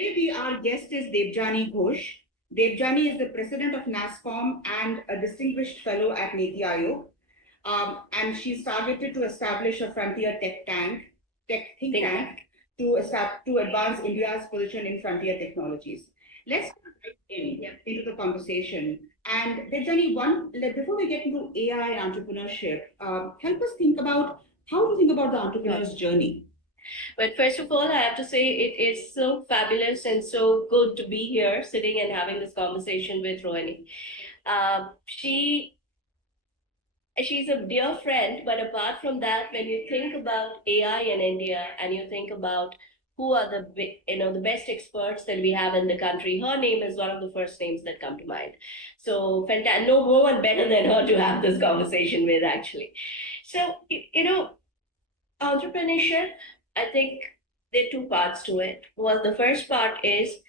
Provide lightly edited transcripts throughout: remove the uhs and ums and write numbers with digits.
Today, our guest is Debjani Ghosh. Debjani is the president of NASSCOM and a distinguished fellow at Niti Aayog. And she's targeted to establish a frontier tech think tank to advance India's position in frontier technologies. Let's get right into the conversation. And Debjani, before we get into AI and entrepreneurship, help us think about how to think about the entrepreneur's journey. But first of all, I have to say it is so fabulous and so good to be here, sitting and having this conversation with Rohini. She's a dear friend, but apart from that, when you think about AI in India and you think about who are the best experts that we have in the country, her name is one of the first names that come to mind. So fantastic, no one better than her to have this conversation with, actually. So entrepreneurship, I think there are two parts to it. Well, the first part is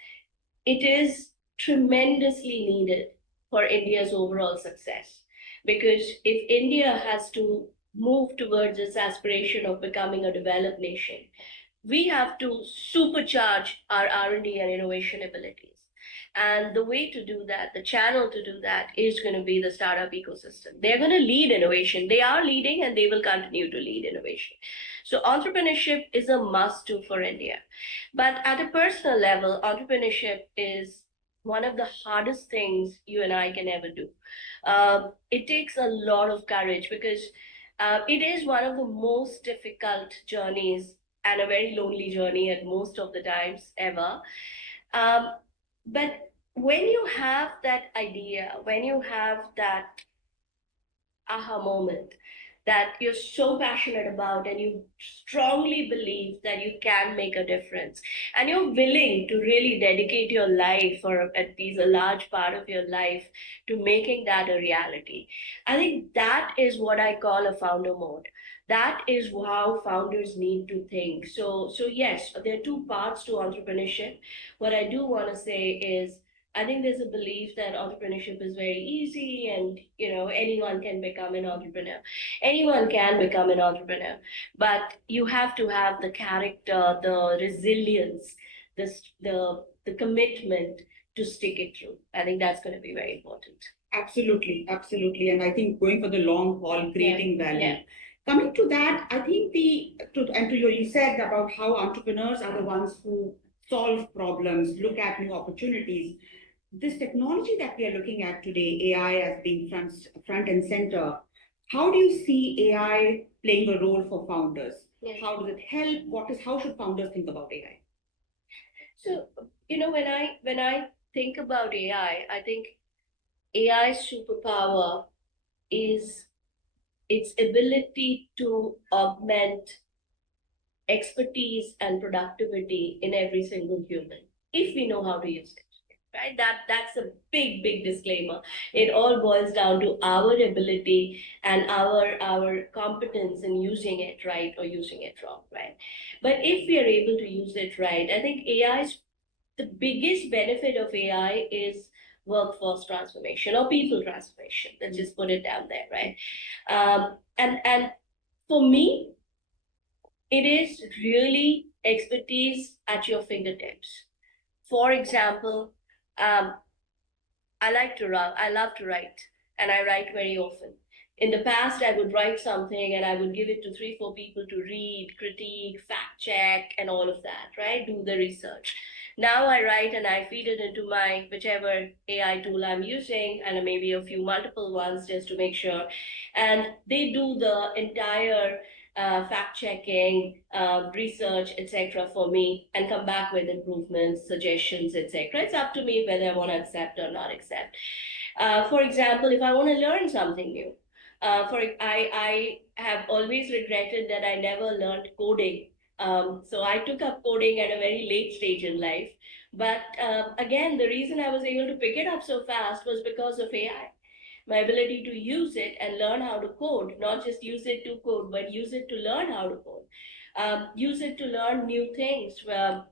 it is tremendously needed for India's overall success. Because if India has to move towards its aspiration of becoming a developed nation, we have to supercharge our R&D and innovation abilities. And the way to do that, the channel to do that is going to be the startup ecosystem. They're going to lead innovation. They are leading and they will continue to lead innovation. So entrepreneurship is a must do for India. But at a personal level, entrepreneurship is one of the hardest things you and I can ever do. It takes a lot of courage because it is one of the most difficult journeys and a very lonely journey at most of the times ever. But when you have that idea, when you have that aha moment that you're so passionate about and you strongly believe that you can make a difference and you're willing to really dedicate your life or at least a large part of your life to making that a reality, I think that is what I call a founder mode. That is how founders need to think. So yes, there are two parts to entrepreneurship. What I do want to say is I think there's a belief that entrepreneurship is very easy and anyone can become an entrepreneur. Anyone can become an entrepreneur, but you have to have the character, the resilience, the commitment to stick it through. I think that's going to be very important. Absolutely, absolutely. And I think going for the long haul, creating value. Yeah. Coming to that, I think you said about how entrepreneurs are the ones who solve problems, look at new opportunities. This technology that we are looking at today, AI as being front and center, how do you see AI playing a role for founders? Yeah. How does it help? How should founders think about AI? So, when I think about AI, I think AI's superpower is its ability to augment expertise and productivity in every single human, if we know how to use it. Right? That's a big disclaimer. It all boils down to our ability and our competence in using it right or using it wrong, right? But if we are able to use it right, I think the biggest benefit of AI is workforce transformation or people transformation. Let's just put it down there, right? And for me, it is really expertise at your fingertips. For example, I love to write, and I write very often. In the past, I would write something and I would give it to 3, 4 people to read, critique, fact check, and all of that, right? Do the research. Now I write and I feed it into my whichever AI tool I'm using, and maybe a few multiple ones just to make sure. And they do the entire fact checking, research, etc. for me and come back with improvements, suggestions, etc. It's up to me whether I want to accept or not accept. For example, if I want to learn something new, I have always regretted that I never learned coding. So I took up coding at a very late stage in life. But again, the reason I was able to pick it up so fast was because of AI. My ability to use it and learn how to code, not just use it to code, but use it to learn how to code. Use it to learn new things.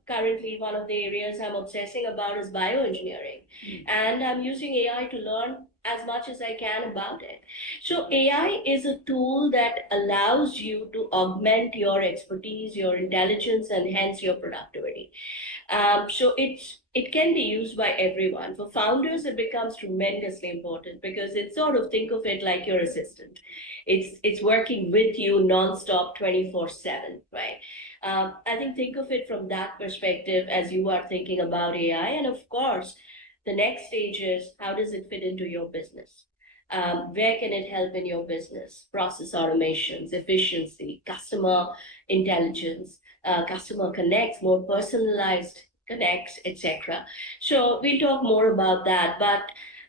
Currently, one of the areas I'm obsessing about is bioengineering. And I'm using AI to learn as much as I can about it. So AI is a tool that allows you to augment your expertise, your intelligence, and hence your productivity. So it can be used by everyone. For founders, it becomes tremendously important because it's sort of, think of it like your assistant. It's working with you nonstop, 24/7, right? I think of it from that perspective as you are thinking about AI, and of course, the next stage is how does it fit into your business? Where can it help in your business? Process automations, efficiency, customer intelligence, customer connects, more personalized connects, etc. So we'll talk more about that. But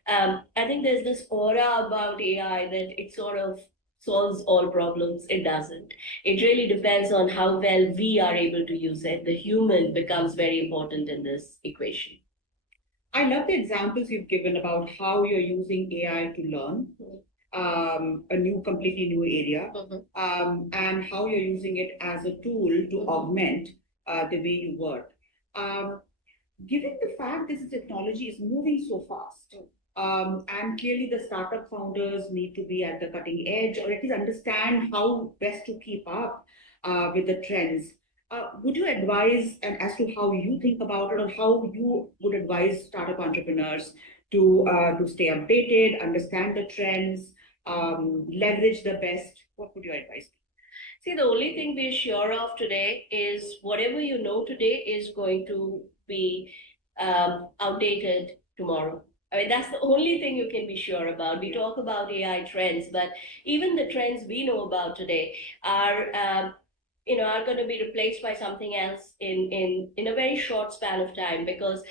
I think there's this aura about AI that it sort of solves all problems. It doesn't. It really depends on how well we are able to use it. The human becomes very important in this equation. I love the examples you've given about how you're using AI to learn a completely new area, and how you're using it as a tool to augment the way you work. Um, Given the fact this technology is moving so fast, and clearly the startup founders need to be at the cutting edge or at least understand how best to keep up with the trends. Would you advise, and as to how you think about it, or how you would advise startup entrepreneurs to stay updated, understand the trends, leverage the best? What would your advice be? See, the only thing we're sure of today is whatever you know today is going to be outdated tomorrow. I mean, that's the only thing you can be sure about. We talk about AI trends, but even the trends we know about today are, are going to be replaced by something else in a very short span of time. Because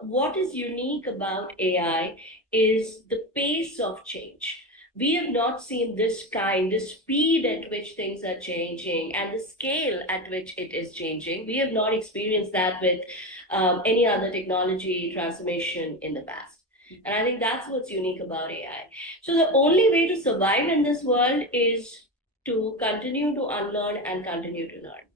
what is unique about AI is the pace of change. We have not seen the speed at which things are changing and the scale at which it is changing. We have not experienced that with any other technology transformation in the past. And I think that's what's unique about AI. So the only way to survive in this world is to continue to unlearn and continue to learn.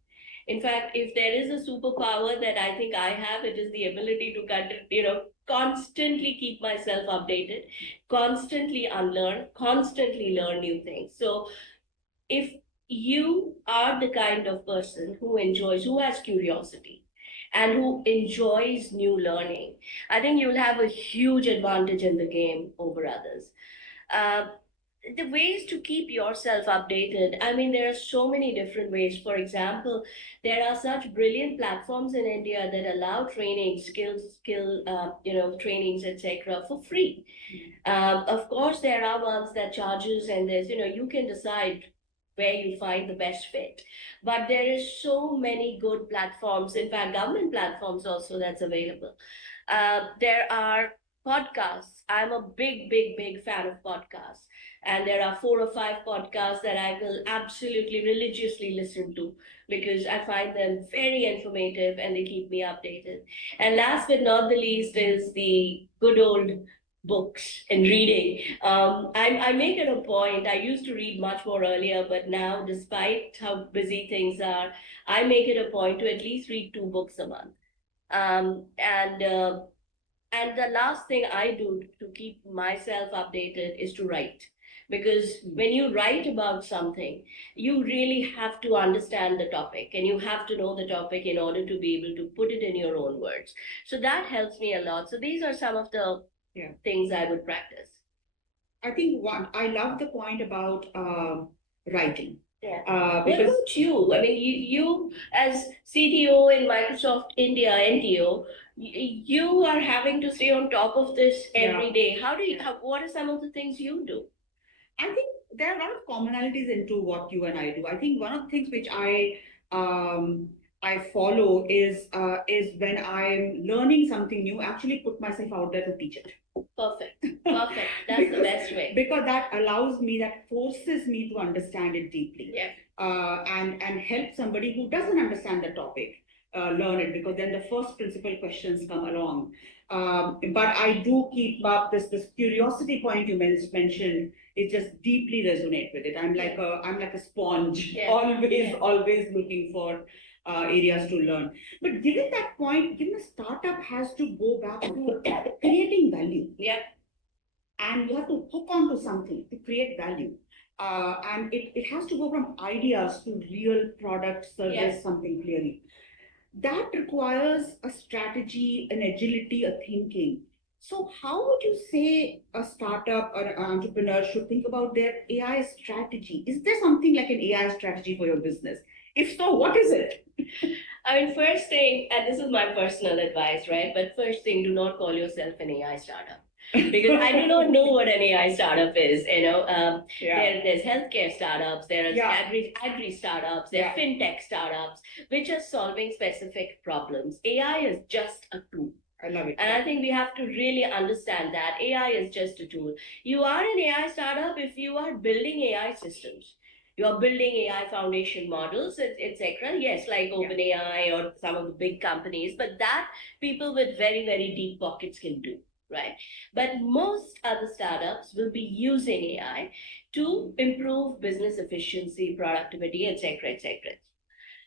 In fact, if there is a superpower that I think I have, it is the ability to constantly keep myself updated, constantly unlearn, constantly learn new things. So if you are the kind of person who has curiosity and who enjoys new learning, I think you'll have a huge advantage in the game over others. Uh, the ways to keep yourself updated, I mean, there are so many different ways. For example, there are such brilliant platforms in India that allow training, trainings, etc., for free. Of course, there are ones that charges, and you can decide where you find the best fit. But there is so many good platforms, in fact, government platforms also that's available. There are podcasts. I'm a big, big, big fan of podcasts. And there are 4 or 5 podcasts that I will absolutely religiously listen to because I find them very informative and they keep me updated. And last but not the least is the good old books and reading. I make it a point. I used to read much more earlier, but now, despite how busy things are, I make it a point to at least read 2 books a month. Um, and uh, and the last thing I do to keep myself updated is to write. Because when you write about something, you really have to understand the topic and you have to know the topic in order to be able to put it in your own words. So that helps me a lot. So these are some of the things I would practice. I think I love the point about writing. Yeah. What about you? I mean, you as CTO in Microsoft India, NTO, you are having to stay on top of this every day. What are some of the things you do? I think there are a lot of commonalities into what you and I do. I think one of the things which I follow is when I'm learning something new, actually put myself out there to teach it. Perfect. Perfect. That's the best way. Because that allows me, that forces me to understand it deeply. Yeah. And help somebody who doesn't understand the topic learn it, because then the first principle questions come along. But I do keep up this curiosity point you mentioned. It just deeply resonate with it. I'm like a sponge, always looking for areas to learn. But given that point, given a startup has to go back to creating value. Yeah. and you have to hook onto something to create value. And it has to go from ideas to real product, service, Yes. something clearly. That requires a strategy, an agility, a thinking. So, how would you say a startup or an entrepreneur should think about their AI strategy? Is there something like an AI strategy for your business? If so, what is it? I mean, first thing, and this is my personal advice, right? But first thing, do not call yourself an AI startup. Because I do not know what an AI startup is. There's healthcare startups, there are agri startups, there are fintech startups, which are solving specific problems. AI is just a tool. I love it. And I think we have to really understand that AI is just a tool. You are an AI startup if you are building AI systems. You are building AI foundation models, etc. Yes, like OpenAI or some of the big companies, but that people with very, very deep pockets can do, right? But most other startups will be using AI to improve business efficiency, productivity, etc., etc.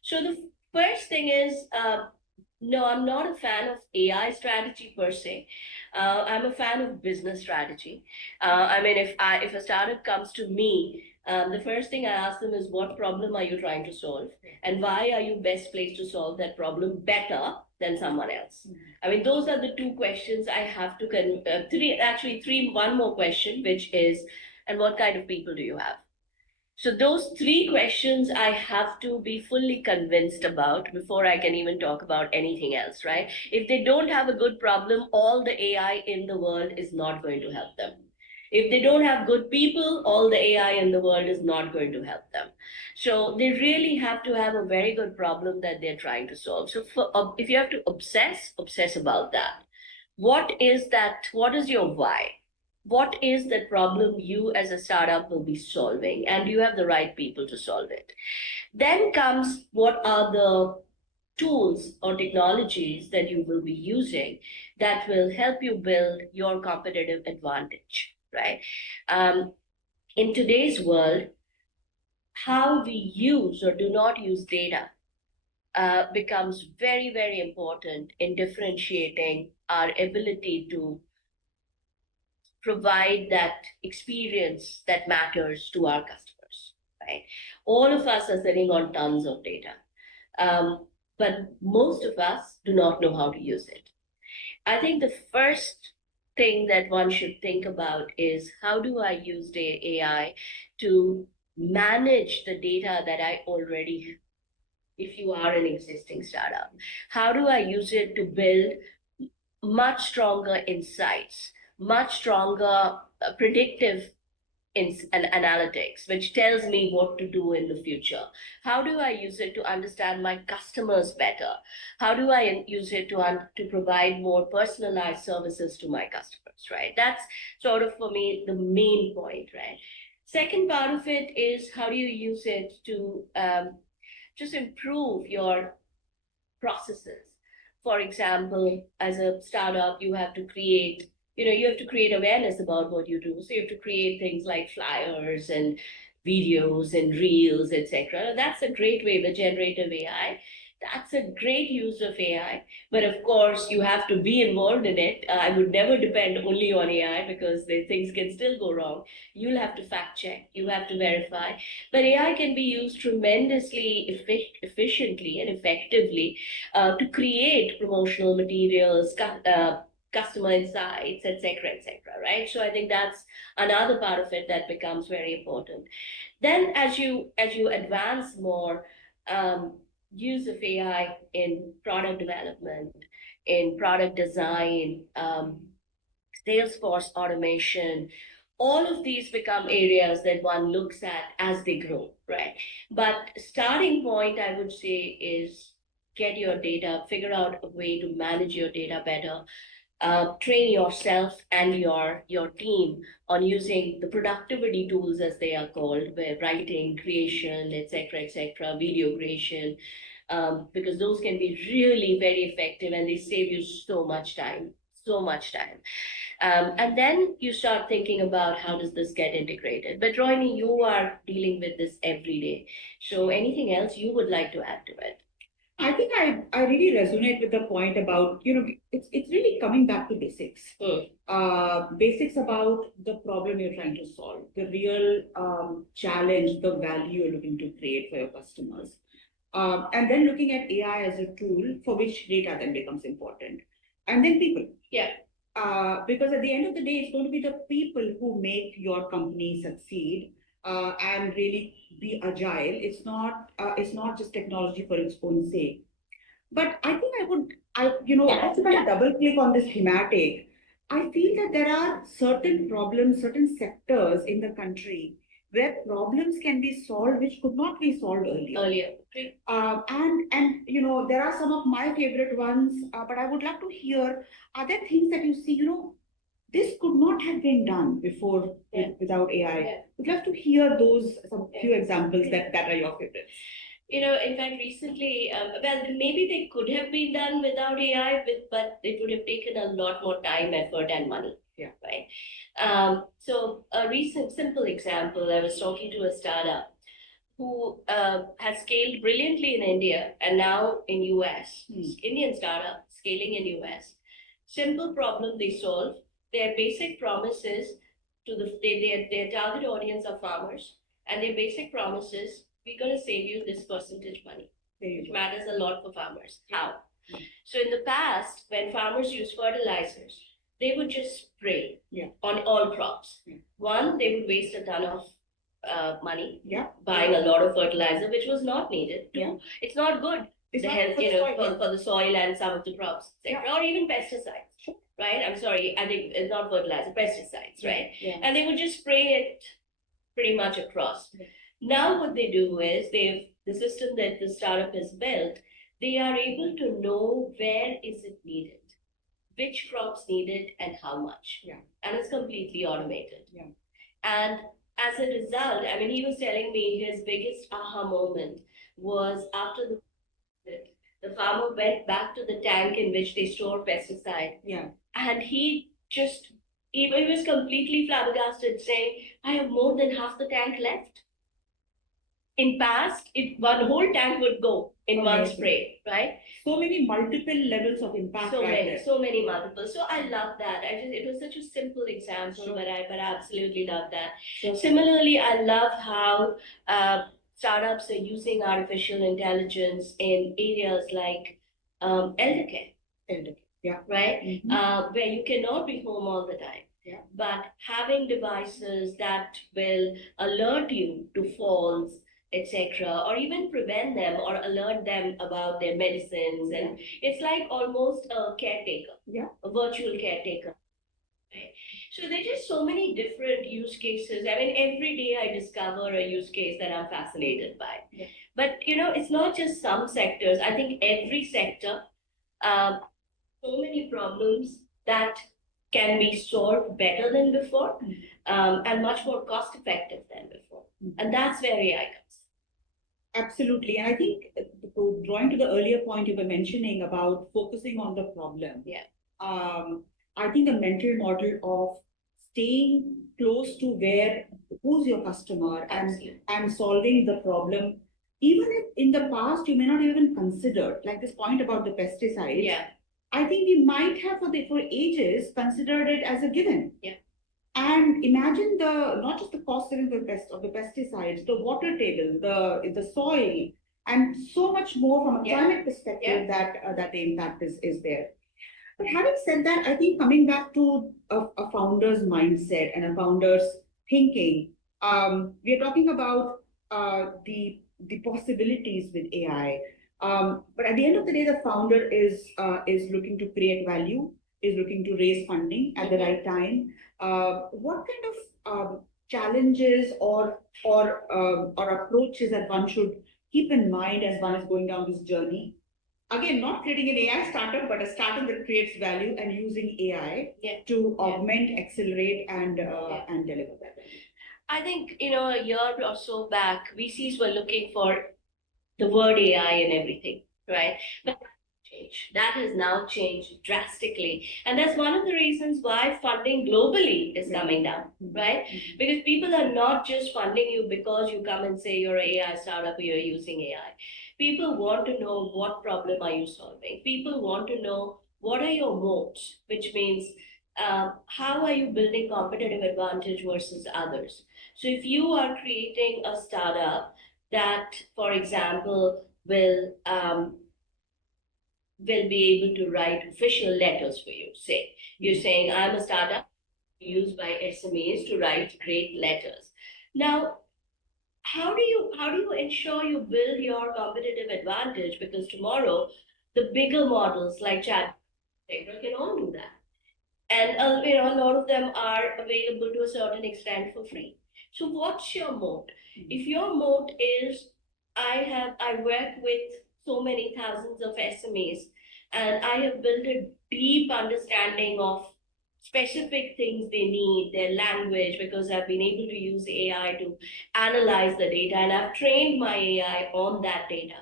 So the first thing is, no, I'm not a fan of AI strategy per se. I'm a fan of business strategy. I mean, if a startup comes to me, the first thing I ask them is, what problem are you trying to solve, and why are you best placed to solve that problem better than someone else? I mean, those are the two questions I have to three. One more question, which is, and what kind of people do you have? So those three questions I have to be fully convinced about before I can even talk about anything else, right? If they don't have a good problem, all the AI in the world is not going to help them. If they don't have good people, all the AI in the world is not going to help them. So they really have to have a very good problem that they're trying to solve. So if you have to obsess about that. What is that? What is your why? What is the problem you as a startup will be solving, and you have the right people to solve it? Then comes, what are the tools or technologies that you will be using that will help you build your competitive advantage, right? um, in today's world, how we use or do not use data becomes very, very important in differentiating our ability to provide that experience that matters to our customers, right? All of us are sitting on tons of data, but most of us do not know how to use it. I think the first thing that one should think about is, how do I use the AI to manage the data that I already have? If you are an existing startup, how do I use it to build much stronger insights, much stronger predictive and analytics, which tells me what to do in the future? How do I use it to understand my customers better? How do I use it to provide more personalized services to my customers, right? That's sort of, for me, the main point, right? Second part of it is, how do you use it to just improve your processes? For example, as a startup, you have to create awareness about what you do. So you have to create things like flyers and videos and reels, etc. That's a great way with generative AI. That's a great use of AI. But of course, you have to be involved in it. I would never depend only on AI, because things can still go wrong. You'll have to fact check, you have to verify. But AI can be used tremendously efficiently and effectively to create promotional materials, customer insights, etc., etc. Right? So I think that's another part of it that becomes very important. Then, as you advance more, use of AI in product development, in product design, Salesforce automation, all of these become areas that one looks at as they grow, right? But starting point, I would say, is get your data, figure out a way to manage your data better, train yourself and your team on using the productivity tools, as they are called, where writing, creation, etc., video creation, because those can be really very effective, and they save you so much time, so much time. And then you start thinking about, how does this get integrated? But Rohini, you are dealing with this every day. So anything else you would like to add to it? I think I really resonate with the point about, it's really coming back to basics. Basics about the problem you're trying to solve, the real challenge, the value you're looking to create for your customers. And then looking at AI as a tool for which data then becomes important. And then people. Yeah. Because at the end of the day, it's going to be the people who make your company succeed and really be agile. It's not just technology for its own sake. But I think also when I double click on this thematic, I feel that there are certain problems, certain sectors in the country where problems can be solved which could not be solved earlier. And there are some of my favorite ones, but I would love to hear, are there things that you see, this could not have been done before without AI? Yeah. Would love to hear some few examples that are your favorites. In fact, recently, well, maybe they could have been done without AI, but it would have taken a lot more time, effort, and money. Yeah. Right. So a recent simple example, I was talking to a startup who has scaled brilliantly in India and now in US. Indian startup scaling in US. Simple problem they solve. Their basic promises to their target audience are farmers, and their basic promises, we're going to save you this percentage money, which matters a lot for farmers. How? So in the past, when farmers used fertilizers, they would just spray on all crops. One, they would waste a ton of money buying a lot of fertilizer, which was not needed. Two, it's not good. It's the not health, for for the soil and some of the crops, etc., or even pesticides. Right? I'm sorry, I think it's not fertilizer, pesticides, right? And they would just spray it pretty much across. Now what they do is the system that the startup has built, they are able to know where is it needed, which crops need it, and how much. And it's completely automated. And as a result, I mean, he was telling me his biggest aha moment was after the farmer went back to the tank in which they store pesticide. And he was completely flabbergasted, saying, I have more than half the tank left. In past, one whole tank would go in one spray, right? So many multiple levels of impact. So many multiple. So I love that. It was such a simple example, but I absolutely love that. Similarly, I love how startups are using artificial intelligence in areas like eldercare. Right? Where you cannot be home all the time. But having devices that will alert you to falls, etc., or even prevent them or alert them about their medicines, and it's like almost a caretaker, a virtual caretaker. Right? So there's just so many different use cases. I mean, every day I discover a use case that I'm fascinated by. But it's not just some sectors. I think every sector, so many problems that can be solved better than before, and much more cost effective than before. And that's where AI comes. Absolutely. And I think drawing to the earlier point you were mentioning about focusing on the problem. I think the mental model of staying close to who's your customer and solving the problem, even if in the past you may not even considered, like this point about the pesticides. I think we might have for ages considered it as a given. And imagine not just the cost of the pesticides, the water table, the soil, and so much more from a climate perspective that the impact is there. But having said that, I think coming back to a founder's mindset and a founder's thinking, we are talking about the possibilities with AI. But at the end of the day, the founder is looking to create value, is looking to raise funding at the right time. What kind of challenges or approaches that one should keep in mind as one is going down this journey? Again, not creating an AI startup, but a startup that creates value and using AI to augment, accelerate, and deliver that value. I think a year or so back, VCs were looking for the word AI and everything, right? But change. That has now changed drastically. And that's one of the reasons why funding globally is coming down, right? Because people are not just funding you because you come and say you're an AI startup or you're using AI. People want to know what problem are you solving. People want to know what are your moats, which means how are you building competitive advantage versus others. So if you are creating a startup that, for example, will be able to write official letters for you. Say, you're saying, I'm a startup used by SMEs to write great letters. Now, how do you ensure you build your competitive advantage? Because tomorrow, the bigger models like Chat can all do that. And a lot of them are available to a certain extent for free. So what's your moat? If your moat is I work with so many thousands of SMEs and I have built a deep understanding of specific things they need, their language, because I've been able to use AI to analyze the data and I've trained my AI on that data.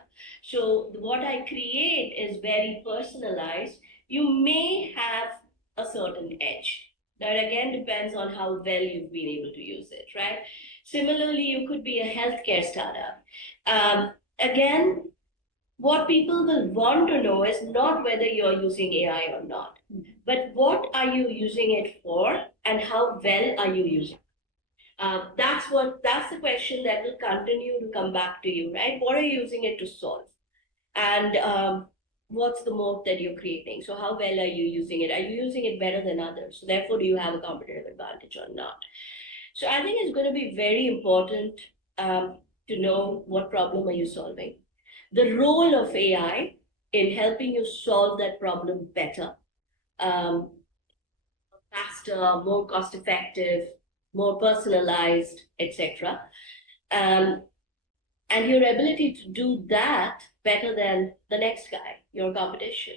So what I create is very personalized. You may have a certain edge. That again depends on how well you've been able to use it, right? Similarly, you could be a healthcare startup. Again, what people will want to know is not whether you're using AI or not, but what are you using it for and how well are you using it? That's the question that will continue to come back to you, right? What are you using it to solve? And what's the moat that you're creating? So how well are you using it? Are you using it better than others? So therefore, do you have a competitive advantage or not? So I think it's going to be very important to know what problem are you solving. The role of AI in helping you solve that problem better, um, faster, more cost effective, more personalized, etc. Um, and your ability to do that better than the next guy, your competition.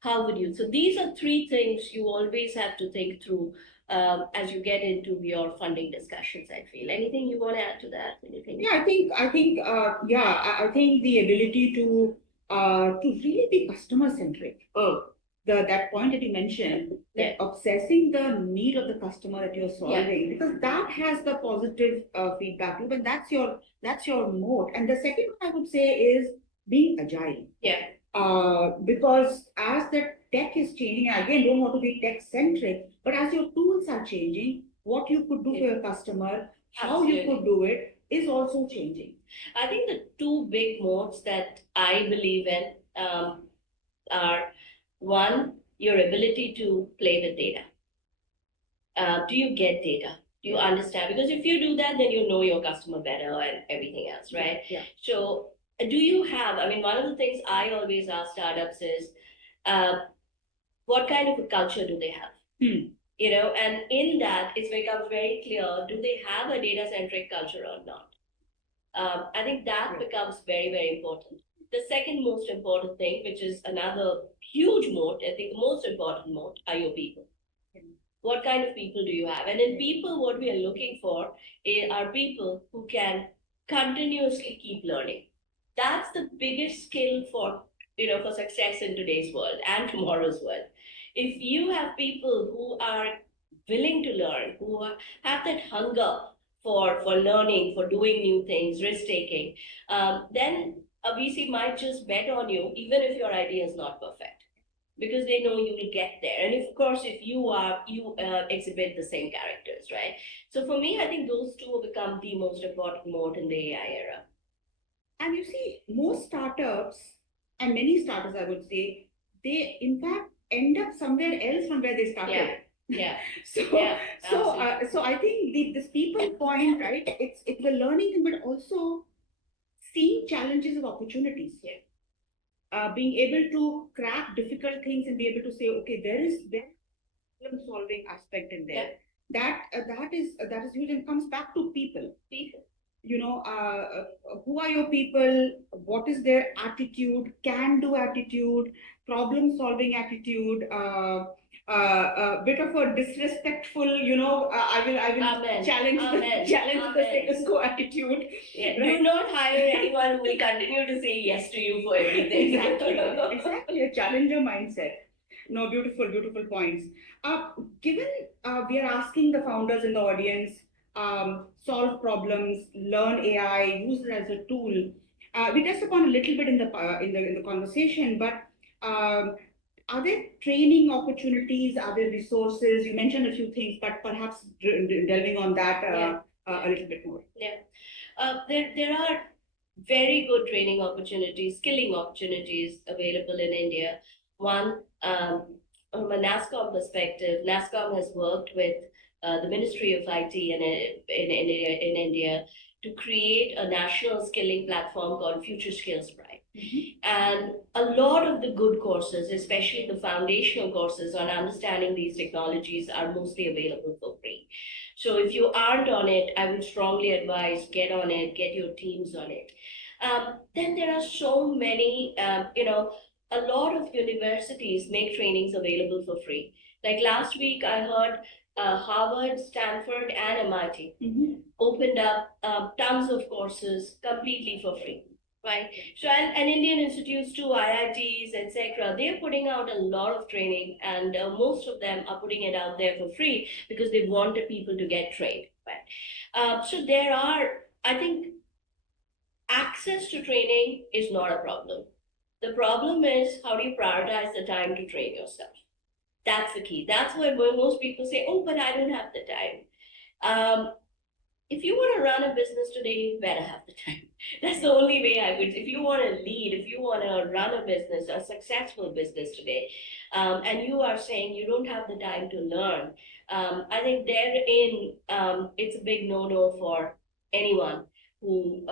How would you? So these are three things you always have to think through as you get into your funding discussions. I feel. Anything you want to add to that? Anything? Yeah, I think the ability to really be customer centric. That point that you mentioned, that obsessing the need of the customer that you're solving, because that has the positive feedback loop, and that's your moat. And the second one I would say is being agile. Yeah. Because as the tech is changing, and again, don't want to be tech centric, but as your tools are changing, what you could do for your customer, how you could do it is also changing. I think the two big modes that I believe in are one, your ability to play with data. Do you get data? Do you understand? Because if you do that, then you know your customer better and everything else, right? Yeah. So, do you have? I mean, one of the things I always ask startups is, what kind of a culture do they have? And in that, it becomes very clear: do they have a data-centric culture or not? I think that becomes very, very important. The second most important thing, which is another huge moat, I think the most important moat, are your people. What kind of people do you have? And in people, what we are looking for are people who can continuously keep learning. That's the biggest skill for success in today's world and tomorrow's world. If you have people who are willing to learn, who have that hunger for learning, for doing new things, risk taking, then a VC might just bet on you, even if your idea is not perfect, because they know you will get there. And of course, if you exhibit the same characters, right? So for me, I think those two have become the most important mode in the AI era. And you see, most startups and many startups, I would say, they in fact end up somewhere else from where they started. Yeah. So I think this people point, right? It's the learning thing, but also seeing challenges as opportunities. Being able to crack difficult things and be able to say, okay, there is problem solving aspect in there. That is huge and comes back to people. who are your people? What is their attitude? Can-do attitude, problem-solving attitude. A bit of a disrespectful, I will Amen. challenge the Amen. challenge the Amen. status quo attitude. Yeah, Right. do not hire anyone who will continue to say yes to you for everything. Exactly, a challenger mindset. No, beautiful, beautiful points. Given we are asking the founders in the audience, solve problems, learn AI, use it as a tool. We touched upon a little bit in the conversation, but um, are there training opportunities? Are there resources? You mentioned a few things, but perhaps delving on that a little bit more. Yeah. There are very good training opportunities, skilling opportunities available in India. One, from a NASCOM perspective, NASCOM has worked with the Ministry of IT in India to create a national skilling platform called Future Skills Pride. And a lot of the good courses, especially the foundational courses on understanding these technologies, are mostly available for free. So if you aren't on it, I would strongly advise get on it, get your teams on it. Then there are so many, a lot of universities make trainings available for free. Like last week, I heard Harvard, Stanford, and MIT opened up tons of courses completely for free. Right. So, and Indian institutes too, IITs, etc., they're putting out a lot of training, and most of them are putting it out there for free because they want the people to get trained. Right. So there are, I think, access to training is not a problem. The problem is how do you prioritize the time to train yourself? That's the key. That's why most people say, "Oh, but I don't have the time." If you want to run a business today, you better have the time. That's the only way I would. If you want to lead, if you want to run a business, a successful business today, and you are saying you don't have the time to learn, I think therein it's a big no-no for anyone who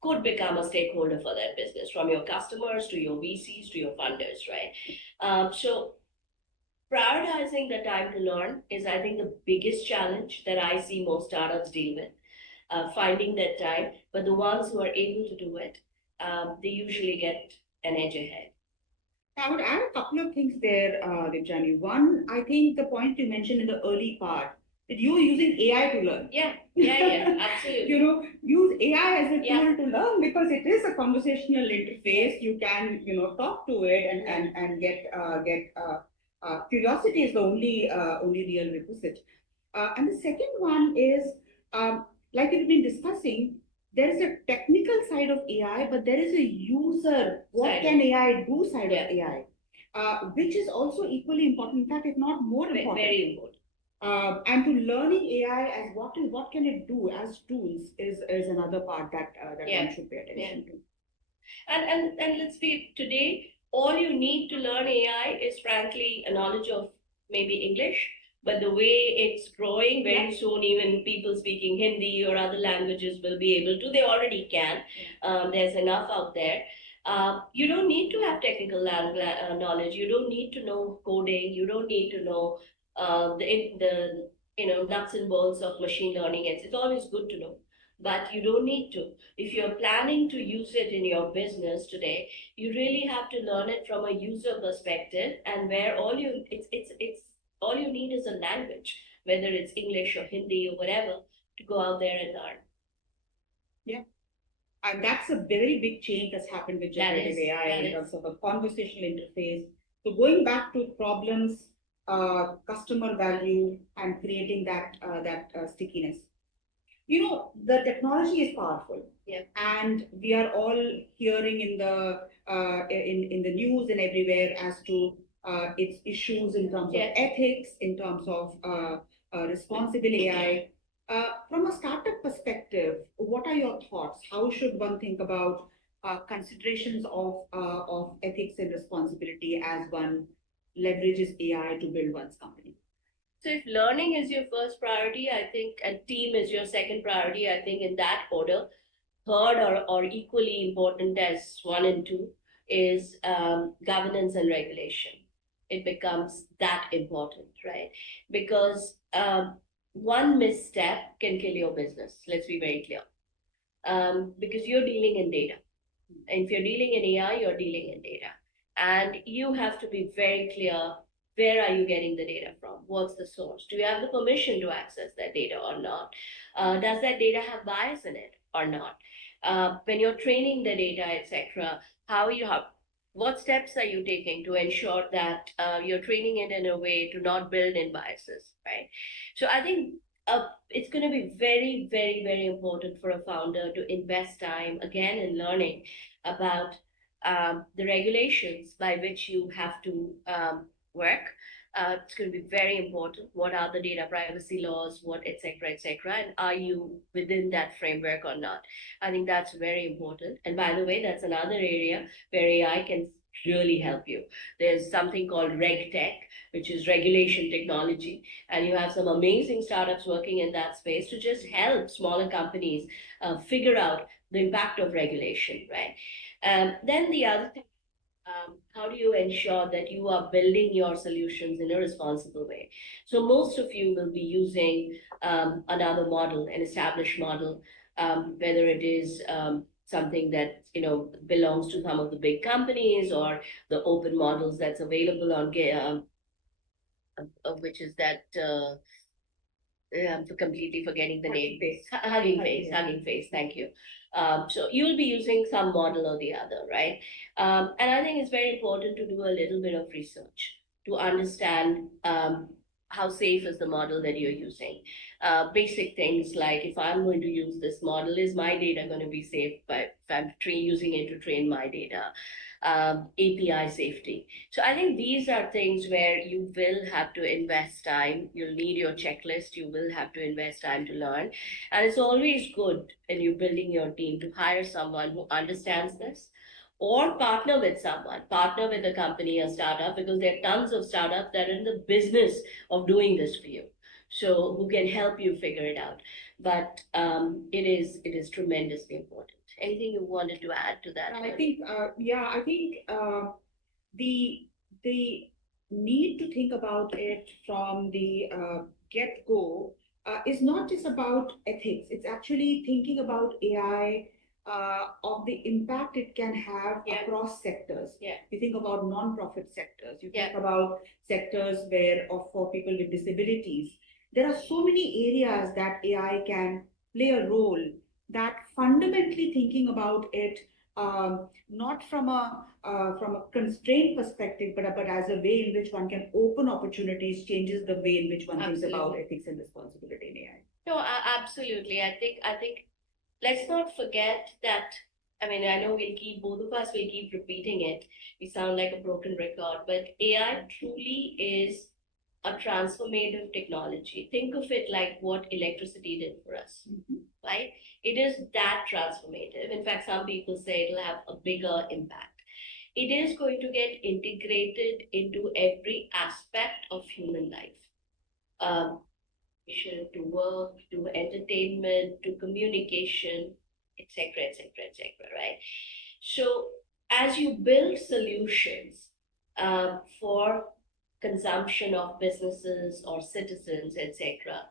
could become a stakeholder for that business, from your customers to your VCs to your funders, right? So prioritizing the time to learn is, I think, the biggest challenge that I see most startups deal with, finding that time. But the ones who are able to do it, they usually get an edge ahead. I would add a couple of things there, Debjani. One, I think the point you mentioned in the early part, that you are using AI to learn. Yeah, absolutely. Use AI as a tool Yeah. to learn, because it is a conversational interface. You can, talk to it and get curiosity is the only real requisite. And the second one is, like we've been discussing, there is a technical side of AI, but there is a user, what can AI do side of AI, which is also equally important, in fact, if not more important. Very important. And to learning AI as what can it do as tools is another part that one should pay attention to. And let's be, today, all you need to learn AI is frankly a knowledge of maybe English, but the way it's growing, very soon even people speaking Hindi or other languages will be able to. They already can. There's enough out there. You don't need to have technical knowledge. You don't need to know coding. You don't need to know the nuts and bolts of machine learning. It's always good to know, but you don't need to. If you're planning to use it in your business today, you really have to learn it from a user perspective, and where it's all you need is a language, whether it's English or Hindi or whatever, to go out there and learn. Yeah. And that's a very big change that's happened with generative AI in terms of a conversational interface. So going back to problems, customer value, and creating that stickiness. The technology is powerful, and we are all hearing in the news and everywhere as to its issues in terms of ethics, in terms of responsible AI. From a startup perspective, what are your thoughts? How should one think about considerations of ethics and responsibility as one leverages AI to build one's company? So if learning is your first priority, I think, and team is your second priority, I think in that order. Third, or equally important as one and two, is governance and regulation. It becomes that important, right? Because one misstep can kill your business. Let's be very clear. because you're dealing in data. And if you're dealing in AI, you're dealing in data. And you have to be very clear, where are you getting the data from? What's the source? Do you have the permission to access that data or not? Does that data have bias in it or not? When you're training the data, etc., what steps are you taking to ensure that you're training it in a way to not build in biases, right? So I think it's going to be very, very, very important for a founder to invest time again in learning about the regulations by which you have to work. It's going to be very important. What are the data privacy laws? What, et cetera, and are you within that framework or not? I think that's very important. And by the way, that's another area where AI can really help you. There's something called RegTech, which is regulation technology, and you have some amazing startups working in that space to just help smaller companies figure out the impact of regulation, right? Then the other thing, how do you ensure that you are building your solutions in a responsible way? So most of you will be using another model, an established model, whether it is something that belongs to some of the big companies or the open models that's available on which is that. I'm completely forgetting the name. Hugging Face. Thank you. So you'll be using some model or the other, right? And I think it's very important to do a little bit of research to understand how safe is the model that you're using. Basic things like, if I'm going to use this model, is my data going to be safe if I'm using it to train my data? API safety. So I think these are things where you will have to invest time. You'll need your checklist. You will have to invest time to learn. And it's always good when you're building your team to hire someone who understands this, or partner with someone, partner with a company, a startup, because there are tons of startups that are in the business of doing this for you. So who can help you figure it out. But it is tremendously important. Anything you wanted to add to that? I think, the need to think about it from the get go is not just about ethics. It's actually thinking about AI, of the impact it can have across sectors. Yeah. You think about non-profit sectors. You Yeah. think about sectors for people with disabilities. There are so many areas that AI can play a role, that fundamentally thinking about it, not from a constraint perspective, but as a way in which one can open opportunities, changes the way in which one thinks about ethics and responsibility in AI. No, absolutely. I think let's not forget that. I mean, I know both of us will keep repeating it. We sound like a broken record, but AI truly is a transformative technology. Think of it like what electricity did for us, right? It is that transformative. In fact, some people say it'll have a bigger impact. It is going to get integrated into every aspect of human life. To work, to entertainment, to communication, etc., etc., etc., right? So as you build solutions for consumption of businesses or citizens, etc.,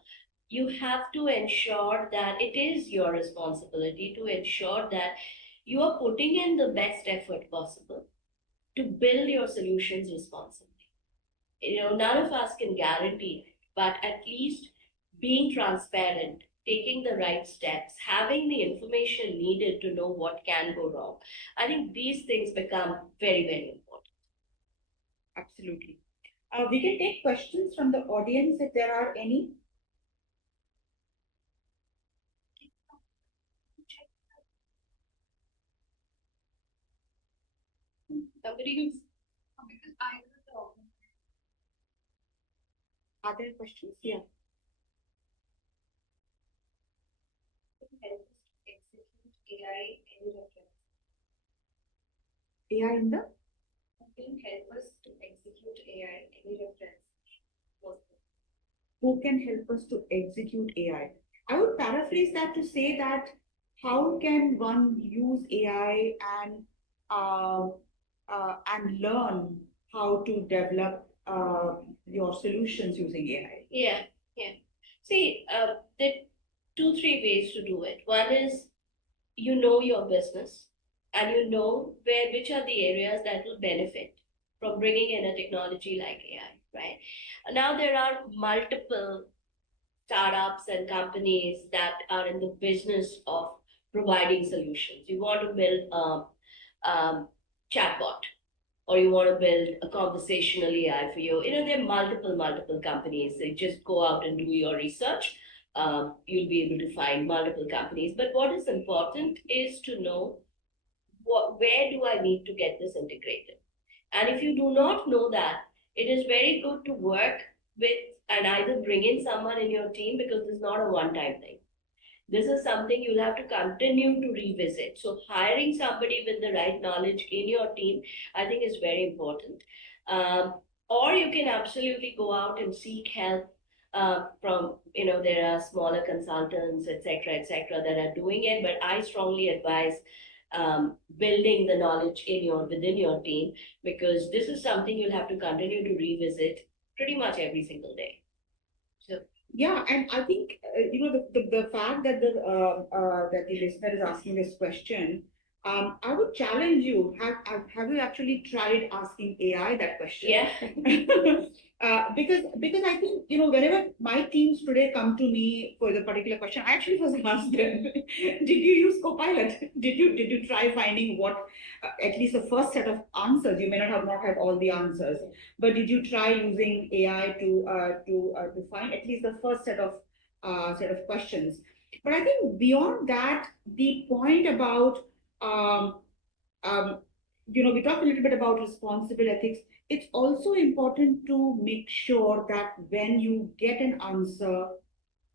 you have to ensure that it is your responsibility to ensure that you are putting in the best effort possible to build your solutions responsibly. None of us can guarantee it, but at least being transparent, taking the right steps, having the information needed to know what can go wrong. I think these things become very, very important. Absolutely. We can take questions from the audience if there are any. Somebody who's Are there questions? Yeah. AI in the? Can help us to execute AI? Any reference? Who can help us to execute AI? I would paraphrase that to say that how can one use AI and learn how to develop your solutions using AI? Yeah. See, there are 2-3 ways to do it. One is you know your business and you know which are the areas that will benefit from bringing in a technology like AI, right? Now there are multiple startups and companies that are in the business of providing solutions. You want to build a chatbot, or you want to build a conversational AI for you. There are multiple companies. So just go out and do your research. You'll be able to find multiple companies. But what is important is to know where do I need to get this integrated. And if you do not know that, it is very good to work with and either bring in someone in your team, because this is not a one-time thing. This is something you'll have to continue to revisit. So hiring somebody with the right knowledge in your team, I think, is very important. Um, or you can absolutely go out and seek help from, there are smaller consultants, etc., that are doing it. But I strongly advise building the knowledge within your team, because this is something you'll have to continue to revisit pretty much every single day. So yeah, and I think the fact that the listener is asking this question, I would challenge you. Have you actually tried asking AI that question? yeah. Because I think whenever my teams today come to me for the particular question, I actually first ask them, did you use Copilot? Did you try finding what at least the first set of answers? You may not have all the answers, but did you try using AI to find at least the first set of questions? But I think beyond that, the point about um, we talked a little bit about responsible ethics. It's also important to make sure that when you get an answer,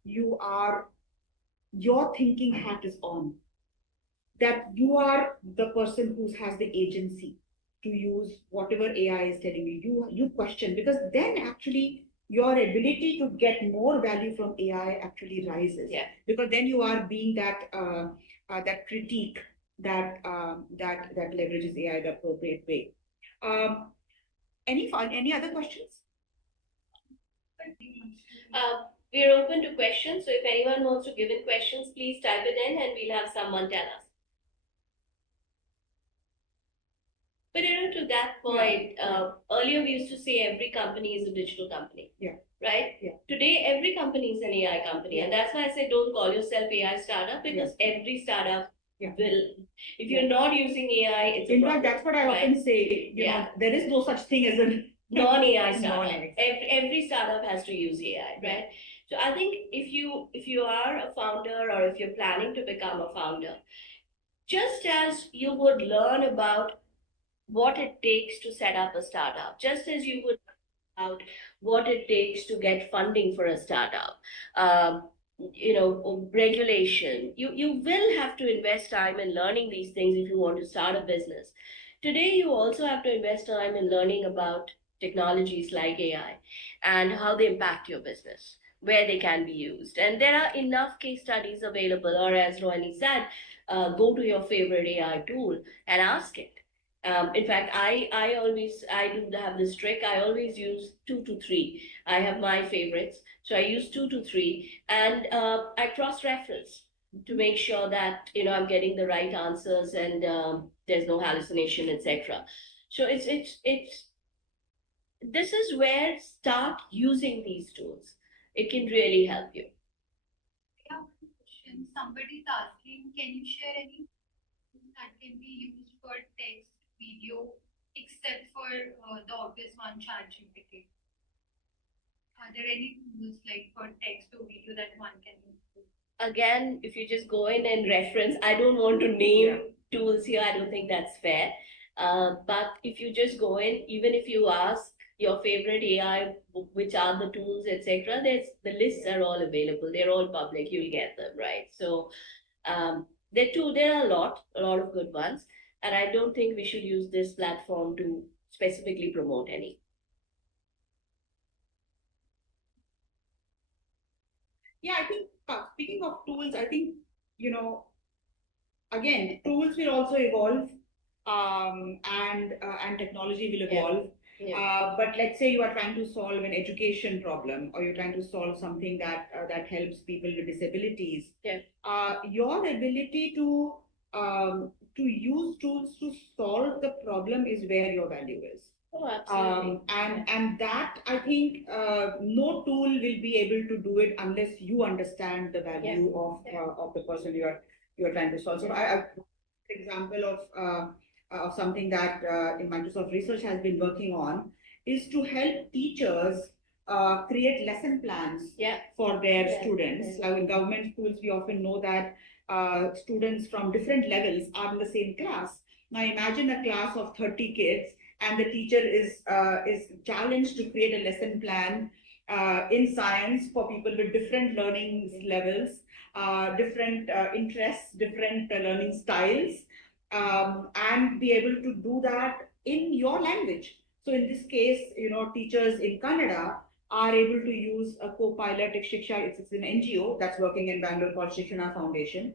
your thinking hat is on. That you are the person who has the agency to use whatever AI is telling you. You question, because then actually your ability to get more value from AI actually rises. Yeah. Because then you are being that critique that leverages AI the appropriate way. Any other questions? We're open to questions. So if anyone wants to give in questions, please type it in and we'll have someone tell us. But to that point, earlier we used to say every company is a digital company. Yeah. Right? Yeah. Today, every company is an AI company. And that's why I say don't call yourself AI startup, because every startup will. If you're not using AI, it's in fact, that's what I often say. There is no such thing as a non-AI startup. Every startup has to use AI, right? So I think if you are a founder, or if you're planning to become a founder, just as you would learn about what it takes to set up a startup, just as you would about what it takes to get funding for a startup, regulation. You will have to invest time in learning these things if you want to start a business. Today, you also have to invest time in learning about technologies like AI and how they impact your business, where they can be used. And there are enough case studies available, or as Rohini said, go to your favorite AI tool and ask it. In fact, I do have this trick. I always use 2 to 3. I have my favorites, so I use 2 to 3, and I cross-reference to make sure that I'm getting the right answers, and there's no hallucination, etc. So it's this is where start using these tools. It can really help you. I have a question. Somebody is asking, can you share any tools that can be used for text, video, except for the obvious one, ChatGPT? Are there any tools like for text or video that one can use? Again, if you just go in and reference, I don't want to name tools here. I don't think that's fair. But if you just go in, even if you ask your favorite AI, which are the tools, etc., the lists are all available. They're all public. You'll get them, right? So there are a lot of good ones, and I don't think we should use this platform to specifically promote any. Yeah, I think speaking of tools, I think again, tools will also evolve, and technology will evolve. But let's say you are trying to solve an education problem, or you're trying to solve something that helps people with disabilities. Your ability to to use tools to solve the problem is where your value is. Oh, absolutely. And that I think no tool will be able to do it unless you understand the value of the person you're trying to solve. So I example of something that in Microsoft Research has been working on is to help teachers create lesson plans for their students. Now, in government schools, we often know that students from different levels are in the same class. Now, imagine a class of 30 kids, and the teacher is challenged to create a lesson plan in science for people with different learning levels, different interests, different learning styles, and be able to do that in your language. So in this case, teachers in Canada are able to use a co-pilot Shiksha. It's an NGO that's working in Bangalore called Shikshana Foundation.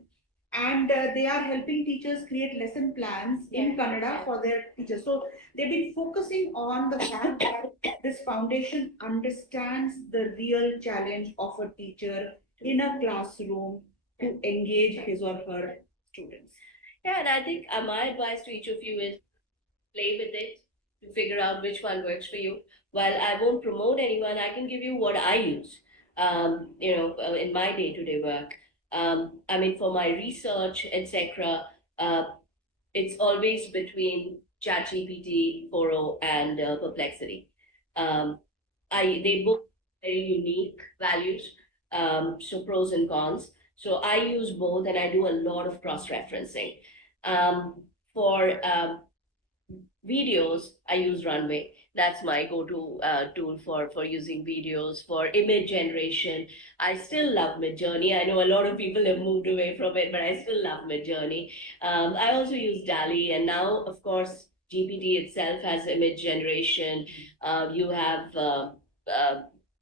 And they are helping teachers create lesson plans in Kannada for their teachers. So they've been focusing on the fact that this foundation understands the real challenge of a teacher in a classroom to engage his or her students. Yeah, and I think my advice to each of you is play with it to figure out which one works for you. While I won't promote anyone, I can give you what I use, in my day-to-day work. I mean, for my research, etc., it's always between ChatGPT, 4.0, and Perplexity. Um, they both very unique values, so pros and cons. So I use both, and I do a lot of cross-referencing. For videos, I use Runway. That's my go-to tool for using videos. For image generation, I still love Midjourney. I know a lot of people have moved away from it, but I still love Midjourney. I also use DALL-E, and now, of course, GPT itself has image generation. You have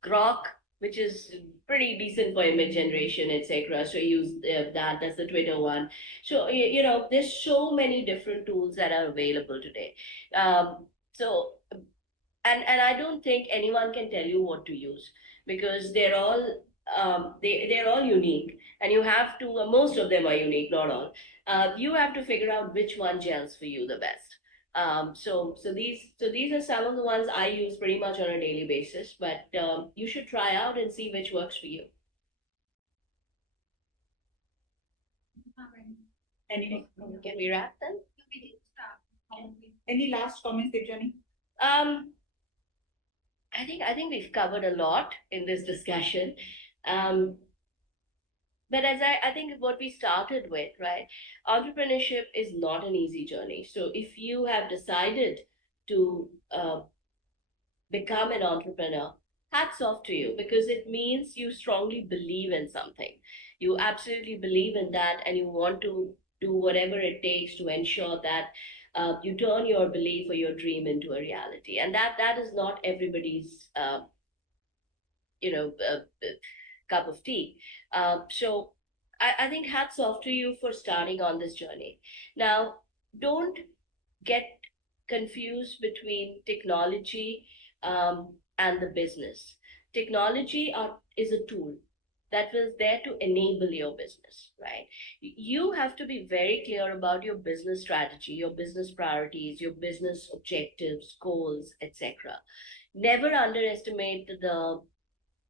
Grok, which is pretty decent for image generation, etc. So I use that. That's the Twitter one. So there's so many different tools that are available today. So and I don't think anyone can tell you what to use, because they're all they're all unique, and you have to most of them are unique, not all. You have to figure out which one gels for you the best. So these are some of the ones I use pretty much on a daily basis, but you should try out and see which works for you. Can we wrap then? Any last comments, Debjani? I think we've covered a lot in this discussion. But as I think what we started with, right? Entrepreneurship is not an easy journey. So if you have decided to become an entrepreneur, hats off to you, because it means you strongly believe in something. You absolutely believe in that, and you want to do whatever it takes to ensure that you turn your belief or your dream into a reality. And that is not everybody's cup of tea. So I think hats off to you for starting on this journey. Now, don't get confused between technology and the business. Technology is a tool that was there to enable your business, right? You have to be very clear about your business strategy, your business priorities, your business objectives, goals, etc. Never underestimate the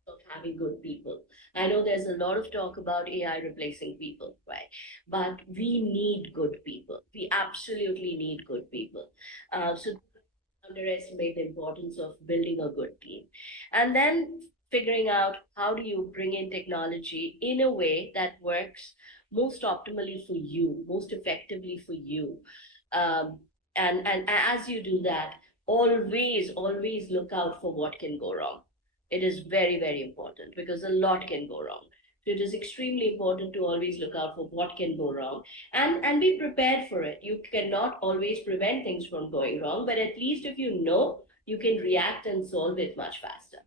of having good people. I know there's a lot of talk about AI replacing people, right? But we need good people. We absolutely need good people. So underestimate the importance of building a good team. And then figuring out how do you bring in technology in a way that works most optimally for you, most effectively for you. And as you do that, always look out for what can go wrong. It is very, very important, because a lot can go wrong. So it is extremely important to always look out for what can go wrong, and be prepared for it. You cannot always prevent things from going wrong, but at least if you know, you can react and solve it much faster.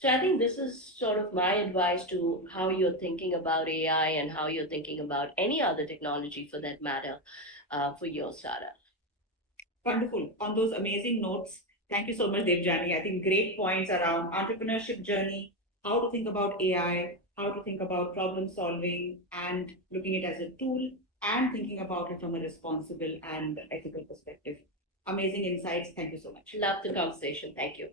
So I think this is sort of my advice to how you're thinking about AI and how you're thinking about any other technology for that matter, for your startup. Wonderful. On those amazing notes, thank you so much, Debjani. I think great points around entrepreneurship journey, how to think about AI, how to think about problem solving and looking it as a tool, and thinking about it from a responsible and ethical perspective. Amazing insights. Thank you so much. Love the conversation. Thank you.